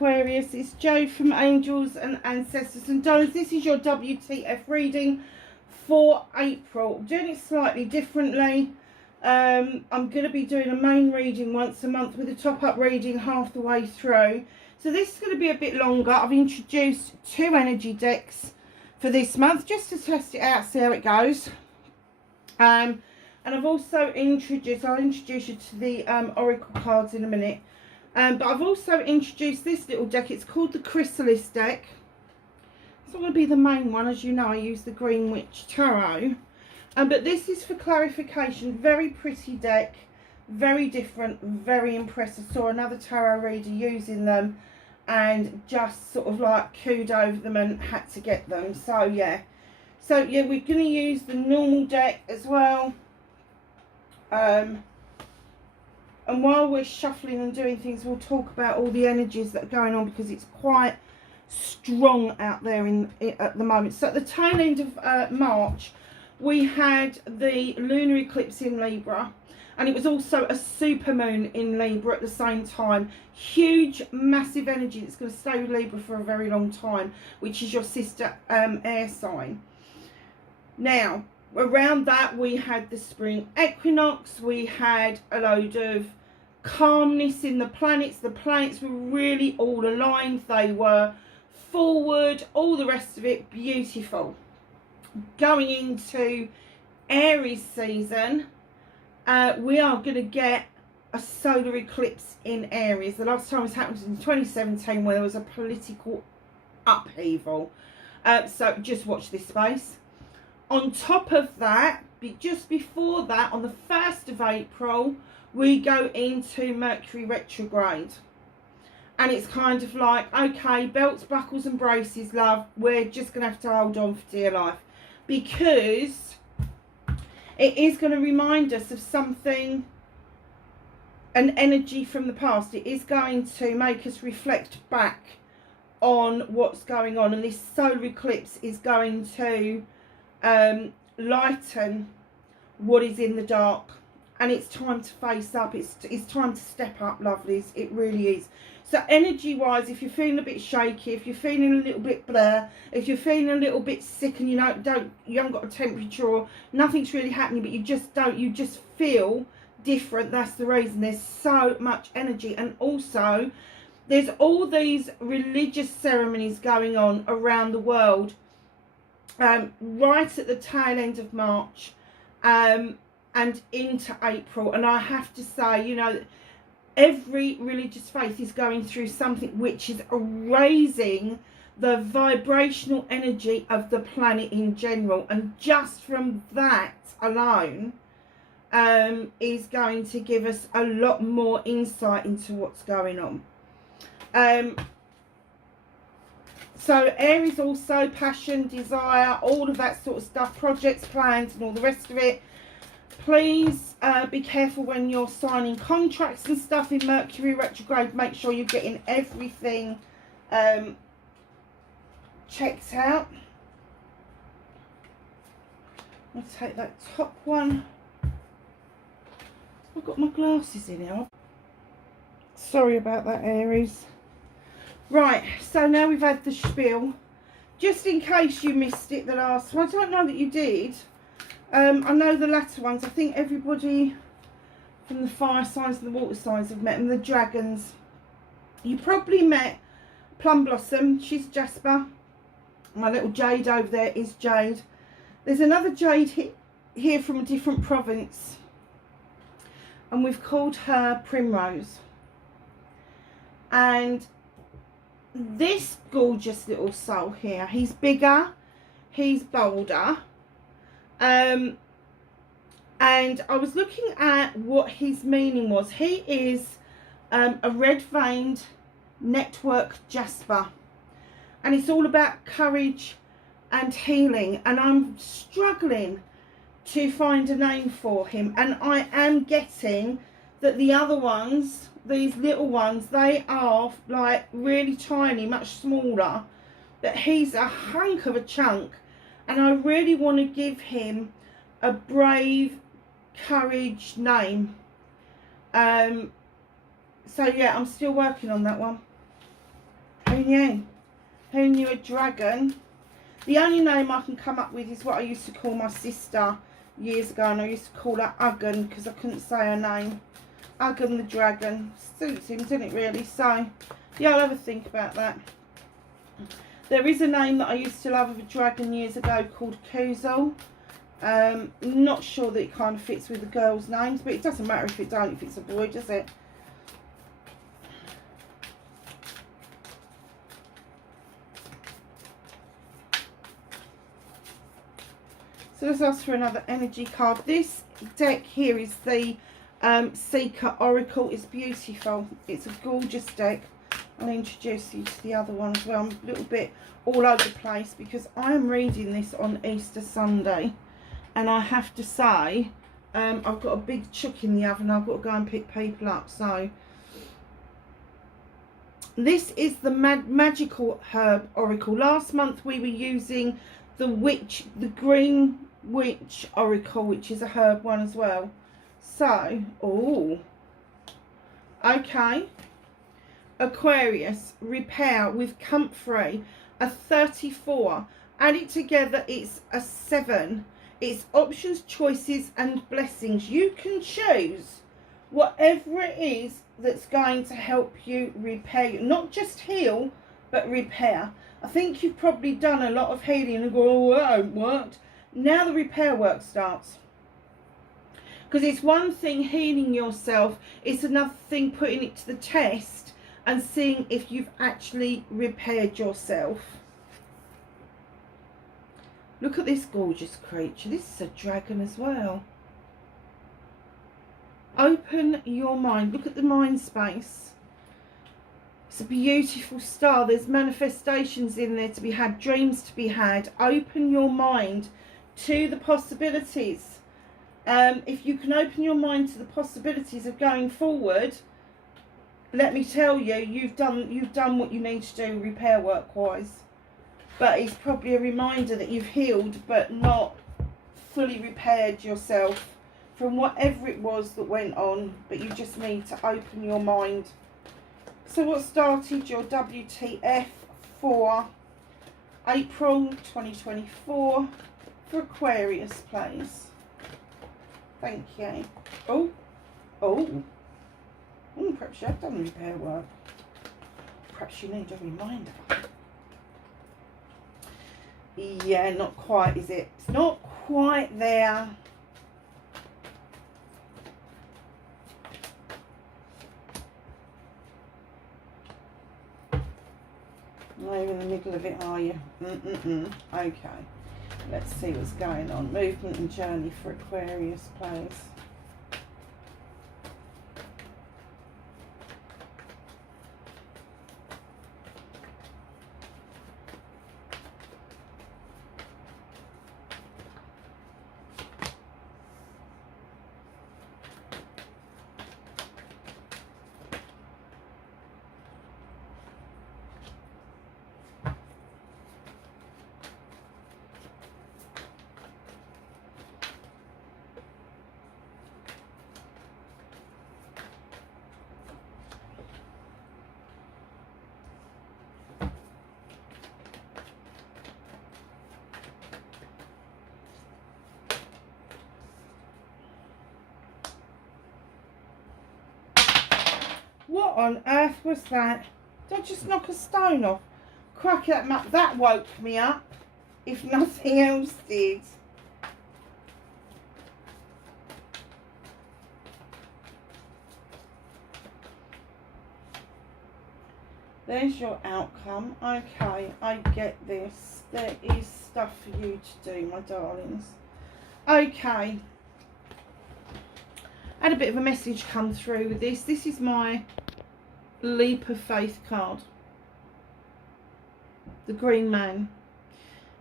Aquarius. It's Jo from Angels and Ancestors and Donors. This is your WTF reading for April. I'm doing it slightly differently. I'm going to be doing a main reading once a month with a top-up reading half the way through. So this is going to be a bit longer. I've introduced 2 energy decks for this month just to test it out, see how it goes. And I've also introduced, I'll introduce you to the Oracle cards in a minute. But I've also introduced this little deck. It's called the Chrysalis deck. It's not going to be the main one. As you know, I use the Green Witch Tarot. But this is for clarification. Very pretty deck. Very different. Very impressive. Saw another tarot reader using them and just sort of like cooed over them and had to get them. So yeah. So yeah, we're going to use the normal deck as well. And while we're shuffling and doing things, we'll talk about all the energies that are going on because it's quite strong out there at the moment. So at the tail end of March, we had the lunar eclipse in Libra. And it was also a supermoon in Libra at the same time. Huge, massive energy that's going to stay with Libra for a very long time, which is your sister air sign. Now, around that, we had the spring equinox. We had a load of calmness in the planets. The planets were really all aligned. They were forward, all the rest of it beautiful. Going into Aries season, we are going to get a solar eclipse in Aries. The last time this happened was in 2017 where there was a political upheaval. So just watch this space. On top of that, just before that, on the 1st of April, we go into Mercury retrograde. And it's kind of like, okay, belts, buckles and braces, love. We're just going to have to hold on for dear life. Because it is going to remind us of something, an energy from the past. It is going to make us reflect back on what's going on. And this solar eclipse is going to lighten what is in the dark, and it's time to face up. It's time to step up, lovelies. It really is. So energy wise, if you're feeling a bit shaky, if you're feeling a little bit blur, if you're feeling a little bit sick and you haven't got a temperature or nothing's really happening, but you just feel different, that's the reason. There's so much energy. And also there's all these religious ceremonies going on around the world. Right at the tail end of March and into April. And I have to say, you know, every religious faith is going through something which is raising the vibrational energy of the planet in general. And just from that alone is going to give us a lot more insight into what's going on. So Aries also, passion, desire, all of that sort of stuff, projects, plans and all the rest of it. Please be careful when you're signing contracts and stuff in Mercury retrograde. Make sure you're getting everything checked out. I'll take that top one. I've got my glasses in now. Sorry about that, Aries. Right, so now we've had the spiel. Just in case you missed it, the last one. I don't know that you did. I know the latter ones. I think everybody from the fire signs and the water signs have met them. The dragons. You probably met Plum Blossom. She's Jasper. My little Jade over there is Jade. There's another Jade here from a different province. And we've called her Primrose. And this gorgeous little soul here, he's bigger, he's bolder, and I was looking at what his meaning was. He is a red-veined network jasper, and it's all about courage and healing, and I'm struggling to find a name for him. And I am getting that the other ones, these little ones, they are like really tiny, much smaller, but he's a hunk of a chunk, and I really want to give him a brave, courage name. So yeah, I'm still working on that one. Who knew a dragon? The only name I can come up with is what I used to call my sister years ago, and I used to call her Uggan because I couldn't say her name. Uggan the dragon. Suits him, doesn't it, really? So, yeah, I'll have a think about that. There is a name that I used to love of a dragon years ago called Kuzul. Not sure that it kind of fits with the girls' names, but it doesn't matter if it don't, if it's a boy, does it? So let's ask for another energy card. This deck here is the Seeker Oracle. It's beautiful. It's a gorgeous deck. I'll introduce you to the other one as well. I'm a little bit all over the place because I am reading this on Easter Sunday. And I have to say, I've got a big chook in the oven. I've got to go and pick people up. So, this is the Magical Herb Oracle. Last month we were using the Green Witch Oracle, which is a herb one as well. So, okay. Aquarius, repair with comfrey, a 34. Add it together, it's a 7. It's options, choices, and blessings. You can choose whatever it is that's going to help you repair. Not just heal, but repair. I think you've probably done a lot of healing and go, oh, that ain't worked. Now the repair work starts. Because it's one thing healing yourself, it's another thing putting it to the test and seeing if you've actually repaired yourself. Look at this gorgeous creature. This is a dragon as well. Open your mind. Look at the mind space. It's a beautiful star. There's manifestations in there to be had, dreams to be had. Open your mind to the possibilities. If you can open your mind to the possibilities of going forward, let me tell you, you've done what you need to do repair work wise. But it's probably a reminder that you've healed but not fully repaired yourself from whatever it was that went on. But you just need to open your mind. So what started your WTF for April 2024 for Aquarius, please? Thank you. Perhaps you have done repair work. Perhaps you need a reminder. Yeah, not quite, is it? It's not quite there. Not even in the middle of it, are you? Okay. Let's see what's going on. Movement and journey for Aquarius, please. What on earth was that? Did I just knock a stone off? Crack that map. That woke me up, if nothing else did. There's your outcome. Okay, I get this. There is stuff for you to do, my darlings. Okay. I had a bit of a message come through with this. This is my Leap of Faith card. The Green Man.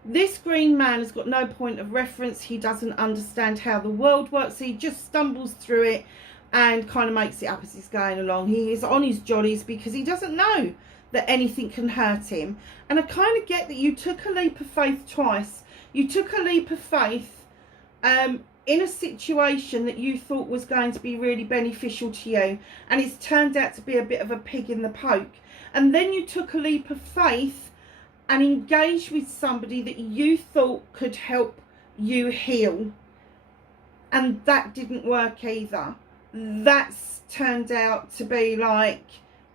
This Green Man has got no point of reference. He doesn't understand how the world works. He just stumbles through it and kind of makes it up as he's going along. He is on his jollies because he doesn't know that anything can hurt him. And I kind of get that you took a leap of faith twice. You took a leap of faith in a situation that you thought was going to be really beneficial to you, and it's turned out to be a bit of a pig in the poke. and then you took a leap of faith and engaged with somebody that you thought could help you heal, and that didn't work either. That's turned out to be like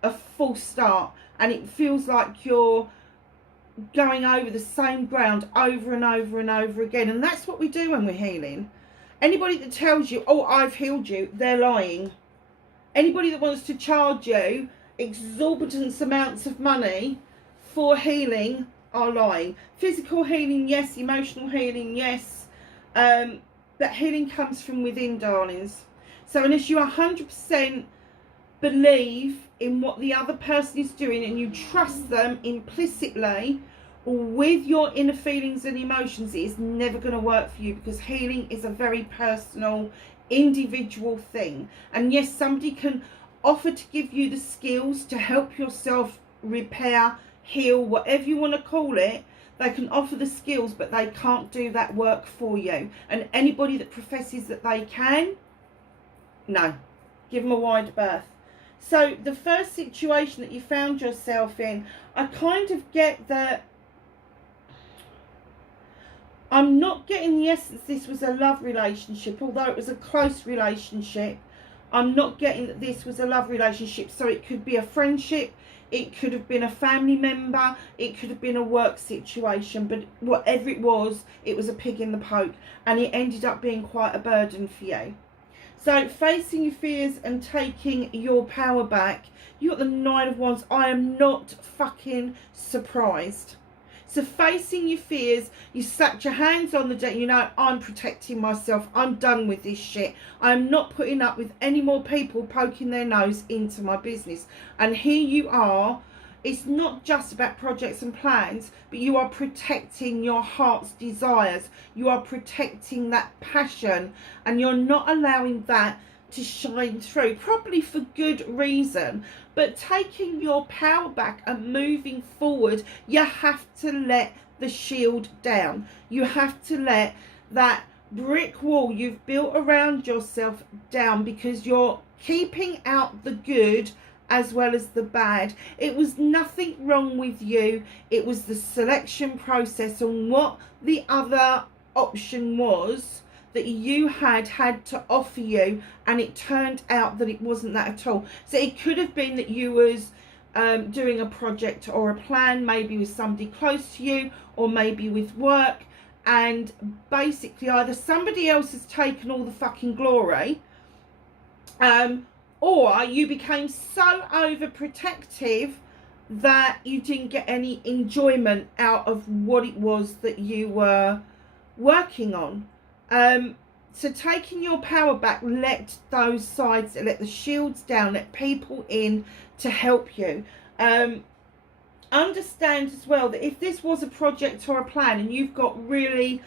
a false start, and it feels like you're going over the same ground over and over and over again. And that's what we do when we're healing. Anybody that tells you, oh, I've healed you, they're lying. Anybody that wants to charge you exorbitant amounts of money for healing are lying. Physical healing, yes. Emotional healing, yes. But healing comes from within, darlings. So unless you 100% believe in what the other person is doing and you trust them implicitly with your inner feelings and emotions, it is never going to work for you, because healing is a very personal, individual thing. And yes, somebody can offer to give you the skills to help yourself repair, heal, whatever you want to call it. They can offer the skills, but they can't do that work for you. And anybody that professes that they can, no, give them a wide berth. So the first situation that you found yourself in, I kind of get that. I'm not getting the essence this was a love relationship, although it was a close relationship. I'm not getting that this was a love relationship. So it could be a friendship, it could have been a family member, it could have been a work situation, but whatever it was a pig in the poke, and it ended up being quite a burden for you. So facing your fears and taking your power back, you got the 9 of Wands. I am not fucking surprised. So facing your fears, you sat your hands on the deck, you know, I'm protecting myself, I'm done with this shit. I'm not putting up with any more people poking their nose into my business. And here you are. It's not just about projects and plans, but you are protecting your heart's desires. You are protecting that passion, and you're not allowing that to shine through, probably for good reason. But taking your power back and moving forward, you have to let the shield down. You have to let that brick wall you've built around yourself down, because you're keeping out the good as well as the bad. It was nothing wrong with you. It was the selection process and what the other option was that you had to offer you, and it turned out that it wasn't that at all. So it could have been that you was doing a project or a plan, maybe with somebody close to you, or maybe with work, and basically either somebody else has taken all the fucking glory, or you became so overprotective that you didn't get any enjoyment out of what it was that you were working on. So taking your power back, let those sides, let the shields down, let people in to help you. Understand as well that if this was a project or a plan and you've got really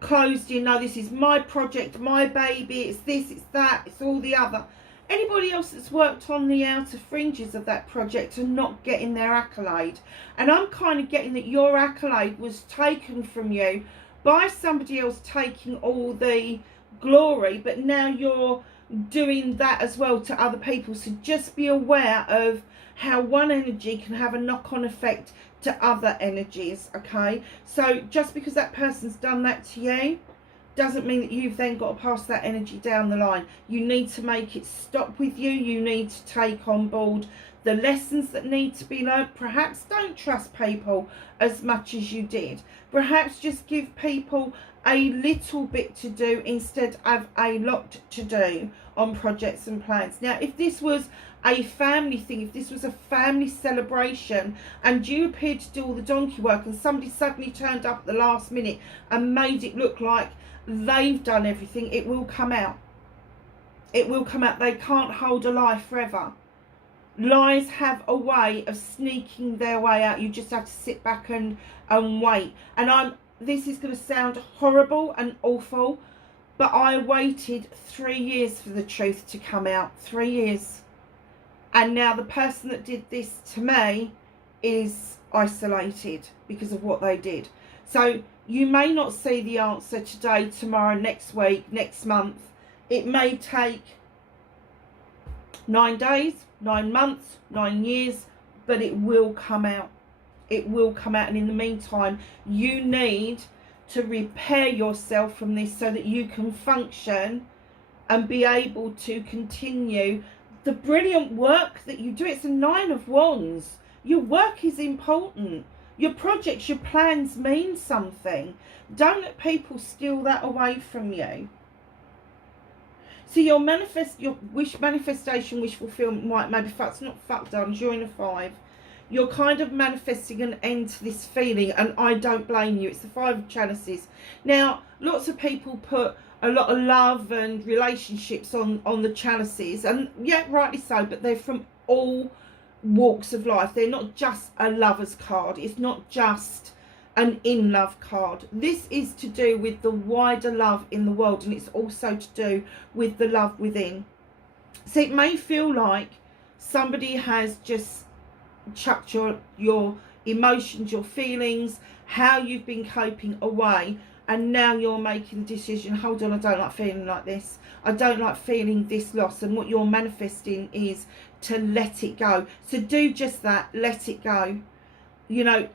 closed in, no, this is my project, my baby, it's this, it's that, it's all the other. Anybody else that's worked on the outer fringes of that project are not getting their accolade. And I'm kind of getting that your accolade was taken from you by somebody else taking all the glory, but now you're doing that as well to other people. So just be aware of how one energy can have a knock-on effect to other energies, okay? So just because that person's done that to you doesn't mean that you've then got to pass that energy down the line. You need to make it stop with you. You need to take on board the lessons that need to be learned. Perhaps don't trust people as much as you did. Perhaps just give people a little bit to do instead of a lot to do on projects and plans. Now, if this was a family thing, if this was a family celebration and you appeared to do all the donkey work and somebody suddenly turned up at the last minute and made it look like they've done everything, it will come out. It will come out. They can't hold a lie forever. Lies have a way of sneaking their way out. You just have to sit back and wait. And this is going to sound horrible and awful, but I waited 3 years for the truth to come out. 3 years. And now the person that did this to me is isolated because of what they did. So you may not see the answer today, tomorrow, next week, next month. It may take 9 days, 9 months, 9 years, but it will come out. It will come out. And in the meantime, you need to repair yourself from this so that you can function and be able to continue the brilliant work that you do. It's a 9 of Wands. Your work is important. Your projects, your plans mean something. Don't let people steal that away from you. So your manifestation, wish fulfillment might maybe fucked, not fucked on, you're in a 5. You're kind of manifesting an end to this feeling, and I don't blame you. It's the 5 of chalices. Now, lots of people put a lot of love and relationships on the chalices, and yeah, rightly so, but they're from all walks of life. They're not just a lover's card. It's not just an in-love card. This is to do with the wider love in the world, and it's also to do with the love within. So it may feel like somebody has just chucked your emotions, your feelings, how you've been coping away, and now you're making the decision, hold on, I don't like feeling like this. I don't like feeling this loss. And what you're manifesting is to let it go. So do just that, let it go. You know,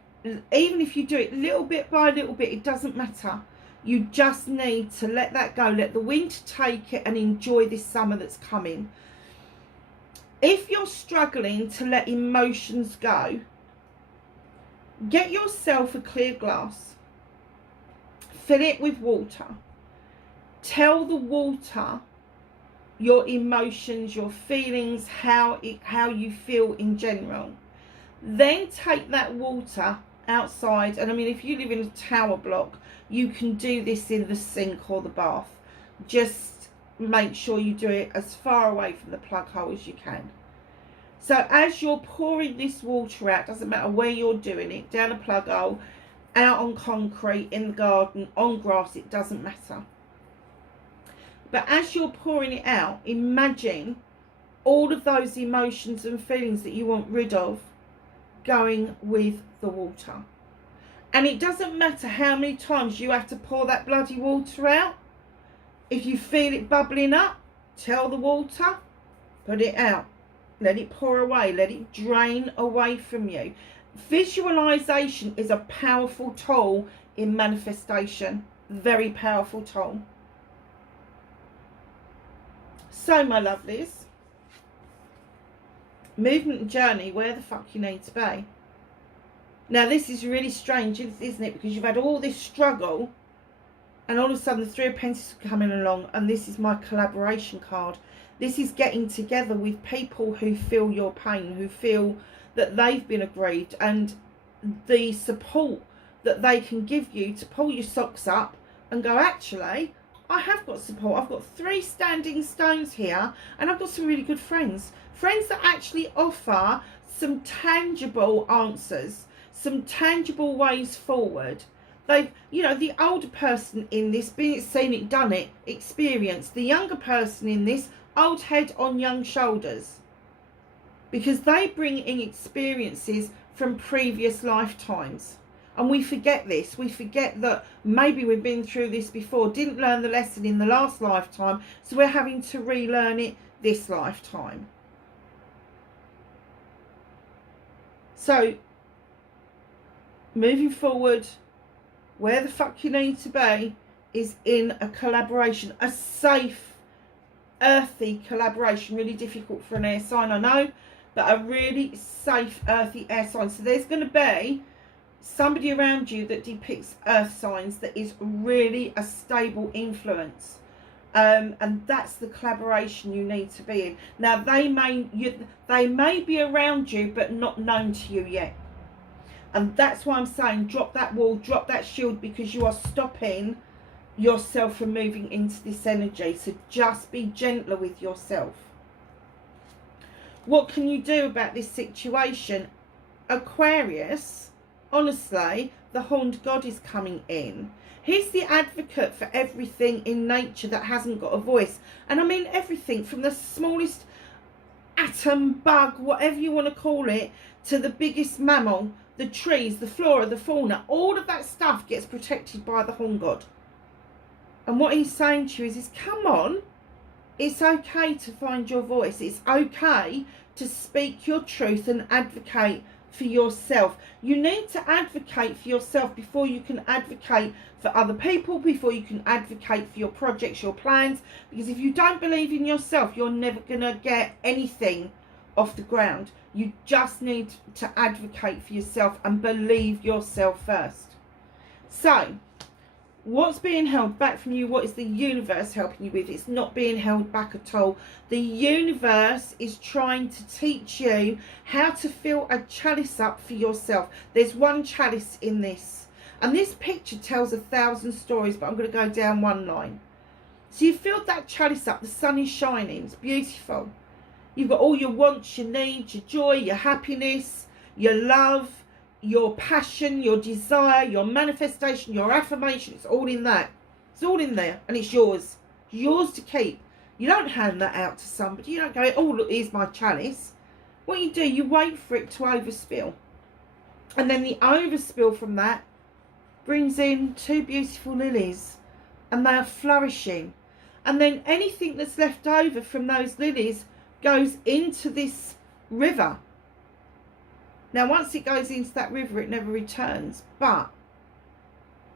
even if you do it little bit by little bit, it doesn't matter. You just need to let that go, let the wind take it, and enjoy this summer that's coming. If you're struggling to let emotions go, get yourself a clear glass. Fill it with water. Tell the water your emotions, your feelings, how you feel in general. Then take that water outside. And I mean, if you live in a tower block, you can do this in the sink or the bath. Just make sure you do it as far away from the plug hole as you can. So as you're pouring this water out, doesn't matter where you're doing it, down a plug hole, out on concrete, in the garden, on grass, it doesn't matter. But as you're pouring it out, imagine all of those emotions and feelings that you want rid of going with the water. And it doesn't matter how many times you have to pour that bloody water out. If you feel it bubbling up, tell the water, put it out. Let it pour away, let it drain away from you. Visualization is a powerful tool in manifestation. Very powerful tool. So, my lovelies, movement and journey, where the fuck you need to be. Now, this is really strange, isn't it? Because you've had all this struggle, and all of a sudden the 3 of Pentacles are coming along, and this is my collaboration card. This is getting together with people who feel your pain, who feel that they've been aggrieved, and the support that they can give you to pull your socks up and go, actually, I have got support. I've got 3 standing stones here, and I've got some really good friends. Friends that actually offer some tangible answers, some tangible ways forward. They've, you know, the older person in this, been it, seen it, done it, experienced. The younger person in this, old head on young shoulders. Because they bring in experiences from previous lifetimes. And we forget this. We forget that maybe we've been through this before, didn't learn the lesson in the last lifetime, so we're having to relearn it this lifetime. So, moving forward, where the fuck you need to be is in a collaboration, a safe, earthy collaboration. Really difficult for an air sign, I know, but a really safe, earthy air sign. So there's going to be somebody around you that depicts earth signs that is really a stable influence. And that's the collaboration you need to be in. Now, they may be around you, but not known to you yet. And that's why I'm saying drop that wall, drop that shield, because you are stopping yourself from moving into this energy. So just be gentler with yourself. What can you do about this situation? Aquarius, honestly, the horned god is coming in. He's the advocate for everything in nature that hasn't got a voice. And I mean everything from the smallest atom, bug, whatever you want to call it, to the biggest mammal, the trees, the flora, the fauna. All of that stuff gets protected by the horned god. And what he's saying to you is come on, it's okay to find your voice. It's okay to speak your truth and advocate for yourself. You need to advocate for yourself before you can advocate for other people, before you can advocate for your projects, your plans. Because if you don't believe in yourself, you're never going to get anything off the ground. You just need to advocate for yourself and believe yourself first. So, what's being held back from you? What is the universe helping you with? It's not being held back at all. The universe is trying to teach you how to fill a chalice up for yourself. There's one chalice in this. And this picture tells 1,000 stories, but I'm going to go down one line. So you filled that chalice up. The sun is shining. It's beautiful. You've got all your wants, your needs, your joy, your happiness, your love, your passion, your desire, your manifestation, your affirmation. It's all in that. It's all in there, and it's yours. Yours to keep. You don't hand that out to somebody. You don't go, oh, look, here's my chalice. What you do, you wait for it to overspill. And then the overspill from that brings in 2 beautiful lilies, and they are flourishing. And then anything that's left over from those lilies goes into this river. Now, once it goes into that river, it never returns. But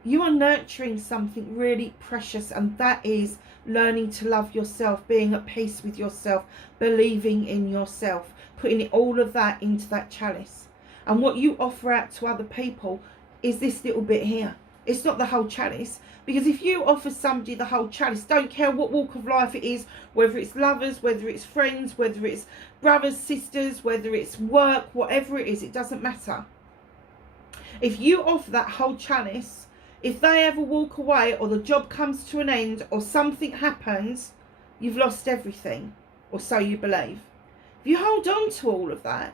you are nurturing something really precious, and that is learning to love yourself, being at peace with yourself, believing in yourself, putting all of that into that chalice. And what you offer out to other people is this little bit here. It's not the whole chalice. Because if you offer somebody the whole chalice, don't care what walk of life it is, whether it's lovers, whether it's friends, whether it's brothers, sisters, whether it's work, whatever it is, it doesn't matter. If you offer that whole chalice, if they ever walk away, or the job comes to an end, or something happens, you've lost everything, or so you believe. If you hold on to all of that,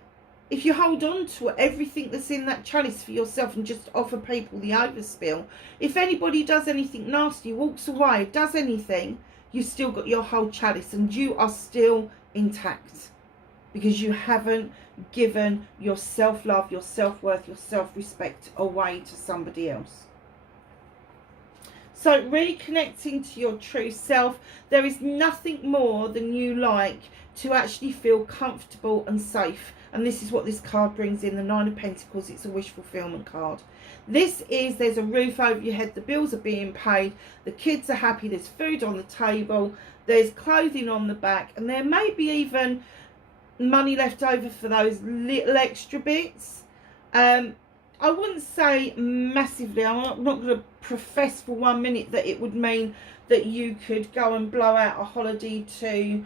if you hold on to everything that's in that chalice for yourself and just offer people the overspill, if anybody does anything nasty, walks away, does anything, you've still got your whole chalice and you are still intact. Because you haven't given your self-love, your self-worth, your self-respect away to somebody else. So reconnecting to your true self, there is nothing more than you like to actually feel comfortable and safe. And this is what this card brings in, the 9 of Pentacles. It's a wish fulfillment card. This is, there's a roof over your head, the bills are being paid, the kids are happy, there's food on the table, there's clothing on the back, and there may be even money left over for those little extra bits. I wouldn't say massively. I'm not going to profess for 1 minute that it would mean that you could go and blow out a holiday to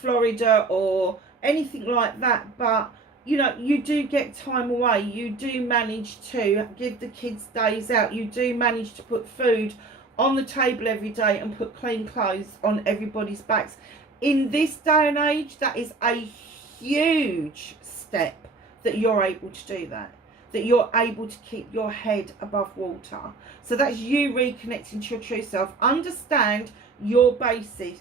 Florida or anything like that, but you know, you do get time away, you do manage to give the kids days out, you do manage to put food on the table every day and put clean clothes on everybody's backs. In this day and age, that is a huge step, that you're able to do that, that you're able to keep your head above water. So that's you reconnecting to your true self. Understand your bases,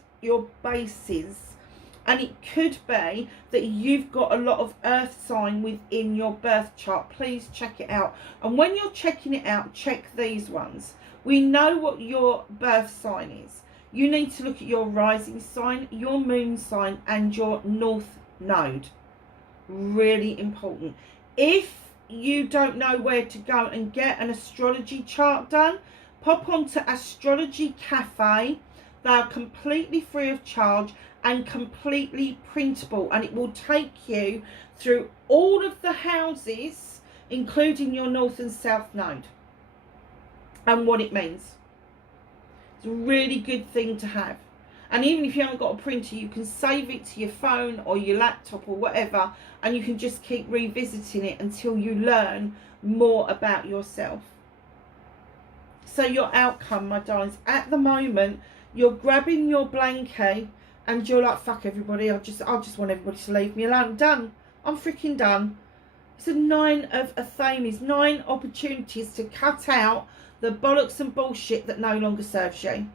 and it could be that you've got a lot of earth sign within your birth chart. Please check it out. And when you're checking it out, check these ones. We know what your birth sign is. You need to look at your rising sign, your moon sign, and your north node. Really important. If you don't know where to go and get an astrology chart done, pop onto Astrology Cafe. They are completely free of charge and completely printable, and it will take you through all of the houses, including your north and south node, and what it means. It's a really good thing to have. And even if you haven't got a printer, you can save it to your phone or your laptop or whatever, and you can just keep revisiting it until you learn more about yourself. So your outcome, my darlings, at the moment, you're grabbing your blanket and you're like, fuck everybody, I just want everybody to leave me alone. I'm done. I'm freaking done. It's a 9 of Athames, 9 opportunities to cut out the bollocks and bullshit that no longer serves you.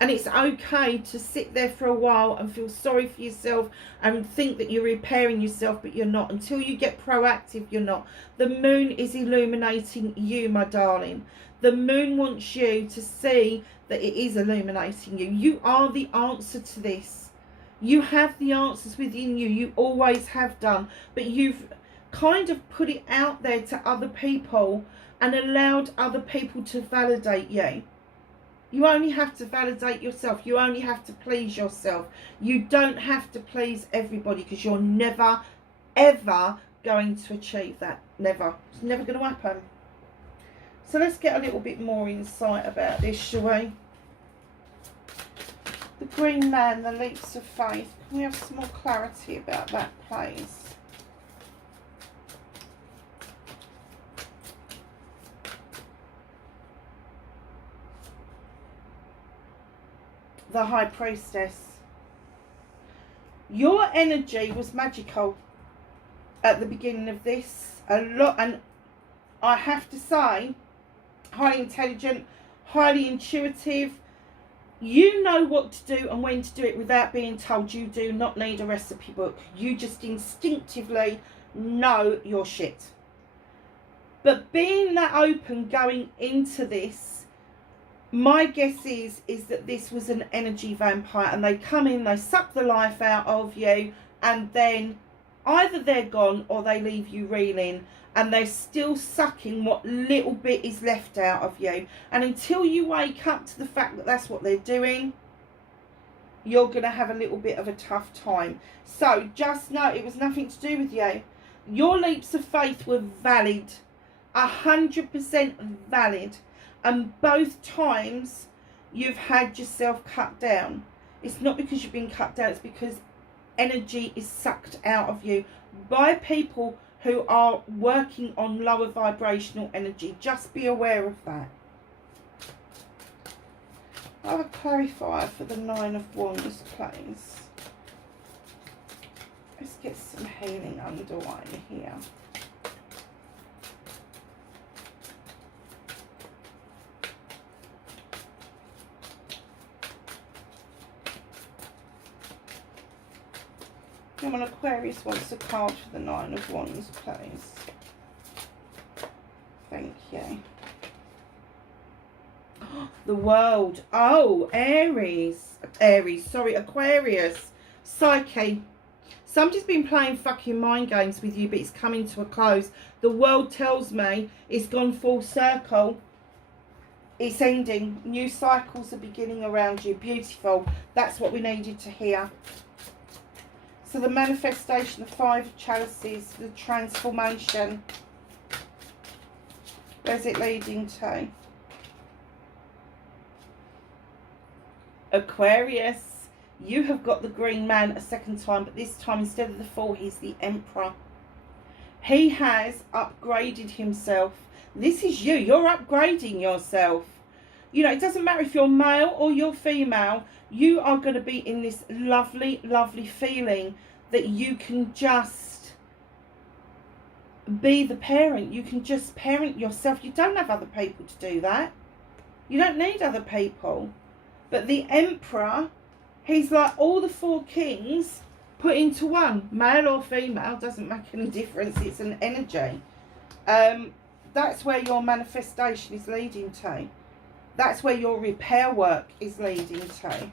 And it's okay to sit there for a while and feel sorry for yourself and think that you're repairing yourself, but you're not. Until you get proactive, you're not. The moon is illuminating you, my darling. The moon wants you to see that it is illuminating you. You are the answer to this. You have the answers within you. You always have done. But you've kind of put it out there to other people and allowed other people to validate you. You only have to validate yourself. You only have to please yourself. You don't have to please everybody, because you're never, ever going to achieve that. Never. It's never going to happen. So let's get a little bit more insight about this, shall we? The Green Man, the leaps of faith. Can we have some more clarity about that, please? The High Priestess. Your energy was magical at the beginning of this. A lot, and I have to say, highly intelligent, highly intuitive. You know what to do and when to do it without being told. You do not need a recipe book. You just instinctively know your shit. But being that open going into this, my guess is that this was an energy vampire, and they come in, they suck the life out of you, and then either they're gone or they leave you reeling, and they're still sucking what little bit is left out of you. And until you wake up to the fact that that's what they're doing, you're going to have a little bit of a tough time. So just know it was nothing to do with you. Your leaps of faith were valid, 100% valid. And both times you've had yourself cut down. It's not because you've been cut down, it's because energy is sucked out of you by people who are working on lower vibrational energy. Just be aware of that. I have a clarifier for the Nine of Wands, please. Let's get some healing underway here. Come on, Aquarius wants a card for the Nine of Wands, please. Thank you. The World. Oh, Aries. Sorry, Aquarius. Psyche. Somebody's been playing fucking mind games with you, but it's coming to a close. The World tells me it's gone full circle. It's ending. New cycles are beginning around you. Beautiful. That's what we needed to hear. So the manifestation of 5 of chalices, the transformation. Where's it leading to? Aquarius, you have got the Green Man a second time, but this time instead of the Fool, he's the Emperor. He has upgraded himself. This is you. You're upgrading yourself. You know, it doesn't matter if you're male or you're female. You are going to be in this lovely, lovely feeling that you can just be the parent. You can just parent yourself. You don't have other people to do that. You don't need other people. But the Emperor, he's like all the 4 kings put into one. Male or female, doesn't make any difference. It's an energy. That's where your manifestation is leading to. That's where your repair work is leading to.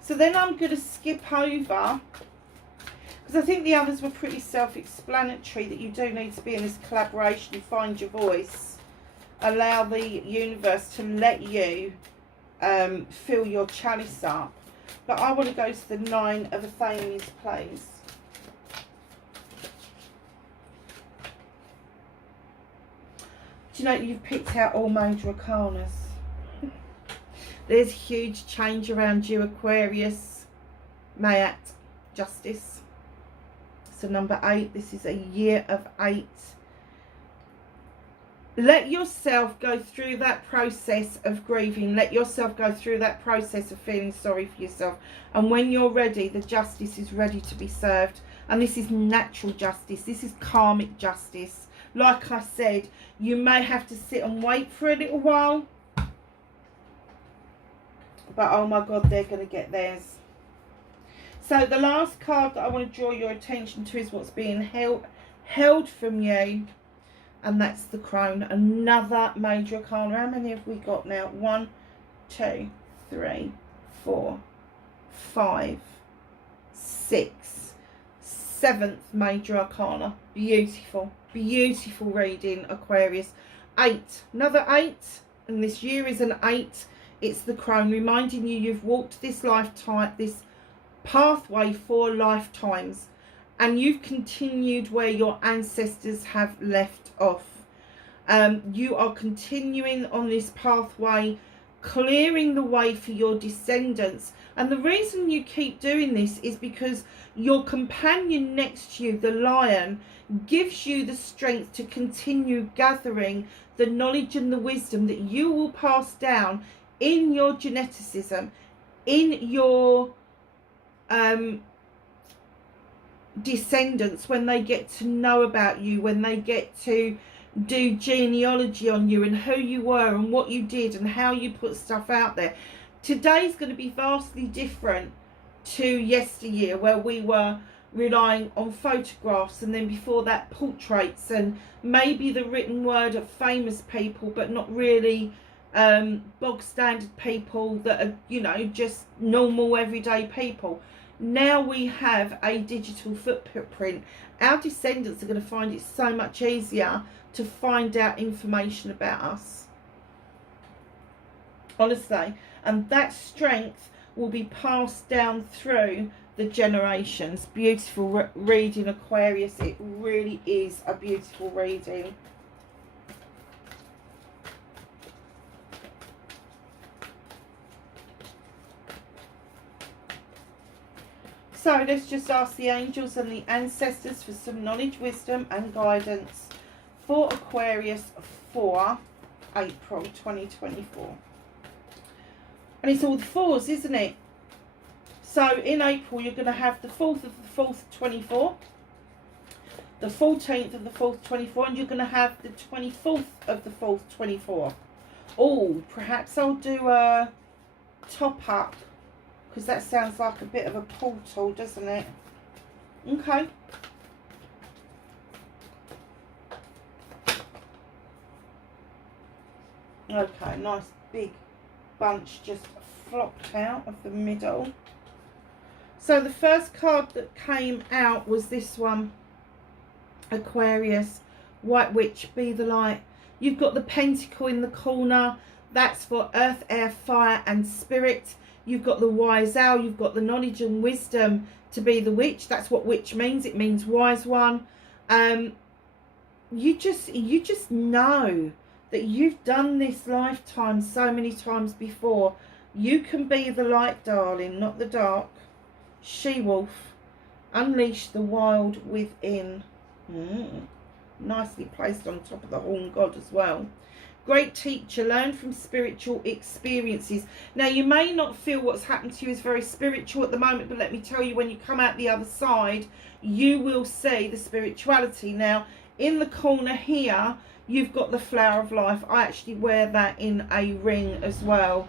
So then I'm going to skip over, because I think the others were pretty self-explanatory, that you do need to be in this collaboration, find your voice, allow the universe to let you fill your chalice up. But I want to go to the 9 of Athenians, please. Do you know you've picked out all major arcanas? There's huge change around you, Aquarius. Mayat, justice. So number 8, this is a year of 8. Let yourself go through that process of grieving. Let yourself go through that process of feeling sorry for yourself. And when you're ready, the justice is ready to be served. And this is natural justice. This is karmic justice. Like I said, you may have to sit and wait for a little while. But oh my God, they're going to get theirs. So the last card that I want to draw your attention to is what's being held from you. And that's the Crone. Another major arcana. How many have we got now? 1, 2, 3, 4, 5, 6, 7th major arcana. Beautiful, beautiful reading, Aquarius. 8, another 8, and this year is an 8. It's the crone, reminding you you've walked this lifetime, this pathway 4 lifetimes, and you've continued where your ancestors have left off. You are continuing on this pathway, clearing the way for your descendants. And the reason you keep doing this is because your companion next to you, the lion, gives you the strength to continue gathering the knowledge and the wisdom that you will pass down in your geneticism, in your descendants, when they get to know about you, when they get to do genealogy on you and who you were and what you did and how you put stuff out there. Today's going to be vastly different to yesteryear, where we were relying on photographs, and then before that portraits, and maybe the written word of famous people, but not really bog standard people that are, you know, just normal everyday people. Now we have a digital footprint. Our descendants are going to find it so much easier to find out information about us, honestly, and that strength will be passed down through the generations. Beautiful reading, Aquarius. It really is a beautiful reading. So let's just ask the angels and the ancestors for some knowledge, wisdom and guidance for Aquarius for April 2024. And it's all the 4s, isn't it? So in April you're going to have the 4th of the 4th 24, the 14th of the 4th 24, and you're going to have the 24th of the 4th 24. Oh, perhaps I'll do a top up, because that sounds like a bit of a portal, doesn't it? Okay. Okay, nice big bunch just flopped out of the middle. So the first card that came out was this one, Aquarius, White Witch, be the light. You've got the pentacle in the corner. That's for earth, air, fire and spirit. You've got the wise owl. You've got the knowledge and wisdom to be the witch. That's what witch means. It means wise one. You just know that you've done this lifetime so many times before. You can be the light, darling, not the dark. She-wolf, unleash the wild within. Nicely placed on top of the horn god as well. Great teacher, learn from spiritual experiences. Now, you may not feel what's happened to you is very spiritual at the moment, but let me tell you, when you come out the other side, you will see the spirituality. Now, in the corner here, you've got the flower of life. I actually wear that in a ring as well.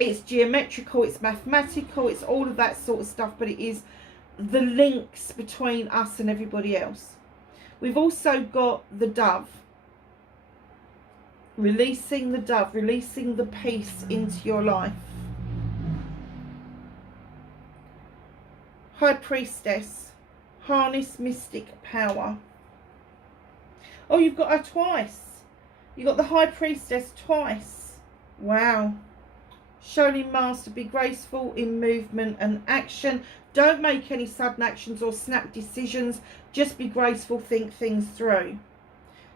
It's geometrical, it's mathematical, it's all of that sort of stuff, but it is the links between us and everybody else. We've also got the dove. Releasing the dove, releasing the peace into your life. High priestess, harness mystic power. Oh, you've got her twice. You've got the high priestess twice. Wow. Shoaling master, be graceful in movement and action. Don't make any sudden actions or snap decisions. Just be graceful, think things through.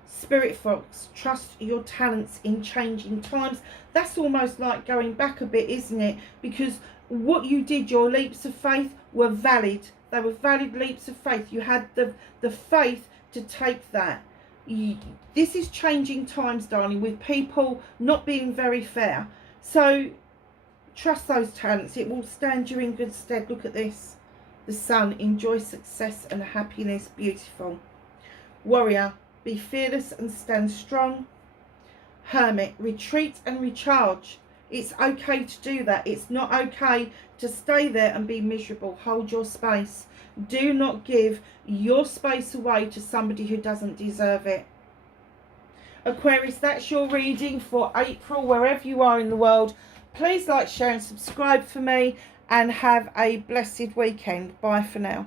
Spirit fox, trust your talents in changing times. That's almost like going back a bit, isn't it? Because what you did, your leaps of faith, were valid. They were valid leaps of faith. You had the faith to take that. This is changing times, darling, with people not being very fair. So trust those talents. It will stand you in good stead. Look at this. The sun, enjoy success and happiness. Beautiful. Warrior, be fearless and stand strong. Hermit, retreat and recharge. It's okay to do that. It's not okay to stay there and be miserable. Hold your space. Do not give your space away to somebody who doesn't deserve it. Aquarius, that's your reading for April, wherever you are in the world. Please like, share and subscribe for me, and have a blessed weekend. Bye for now.